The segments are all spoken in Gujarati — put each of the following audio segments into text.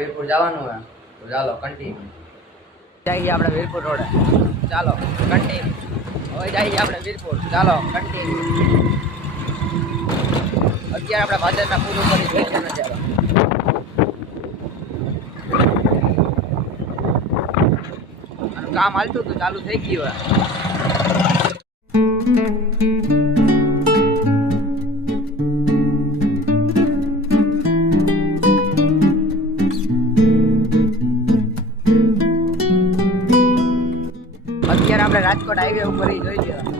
વીરપુર જવાનું હોય. તો ચાલો કન્ટિન્યુ જઈએ આપણે વીરપુર રોડે. ચાલો કન્ટિન્યુ હવે જઈએ આપણે વીરપુર. ચાલો કન્ટિન્યુ અત્યારે આપણે ભાજપના પૂરું કરી જોઈ છે નજારો કામ હાલતું હતું ચાલુ થઈ ગયું રાજકોટ હાઈવે ઉપર જોઈ લેવા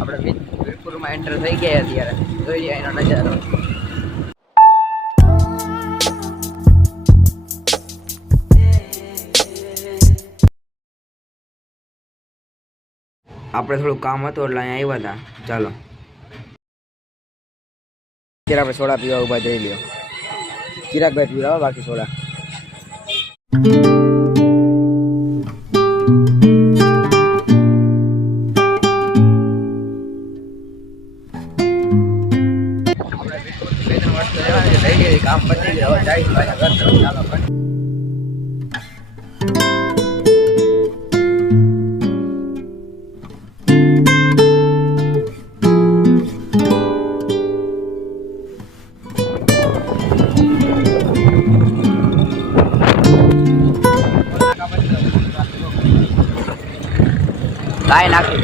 આપણે વીરપુરમાં એન્ટર થઈ ગયા અત્યારે. જોઈ લઈએ એનો નજારો. આપણે થોડું કામ હતું એટલે અહીંયા આવ્યા હતા. ચાલો. અત્યારે આપણે સોડા પીવા ઊભા જઈ લ્યો ચિરાગભાઈ પીવા બાકી સોડા. કામ પતી ગયું જાય ઘર ચાલો કાંઈ નાખી.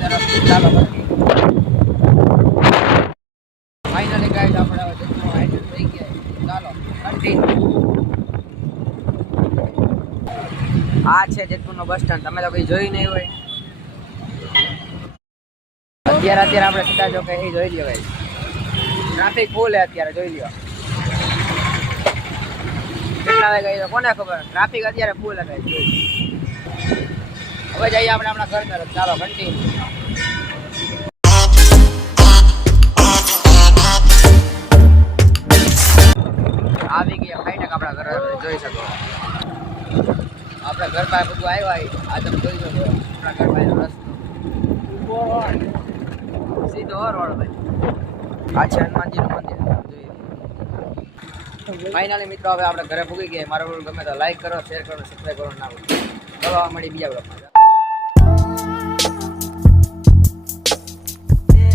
આપણે ચાલો આ છે જેતપુરનો બસ સ્ટેન્ડ. તમે તો કઈ જોઈ નહીં હોય. અત્યારે અત્યારે આપણે સીધા જો કે જોઈ ભાઈ ટ્રાફિક ફૂલ હે અત્યારે, જોઈ લ્યો. કેટલા વાગે ગઈ કોને ખબર? ટ્રાફિક અત્યારે ફૂલ હે. હવે જઈએ આપણે આપણા ઘર તરફ. ચાલો ઘંટી આવી ગયા ફાઈનક આપણા ઘર જોઈ શકો. આપણા ઘર પાસે બધું આવ્યા આ તમે જોઈ શકો. આપણા ઘર પાસે રસ્તો. સીધો રોડ ભાઈ. આ છે હનુમાનજીનું મંદિર. ફાઇનલી મિત્રો, હવે આપણે ઘરે પૂગી ગયા. મારો ગમે તો લાઈક કરો શેર કરો સબસ્ક્રાઈબ કરો, ના. ચલો મળી બીજા બ્લોગમાં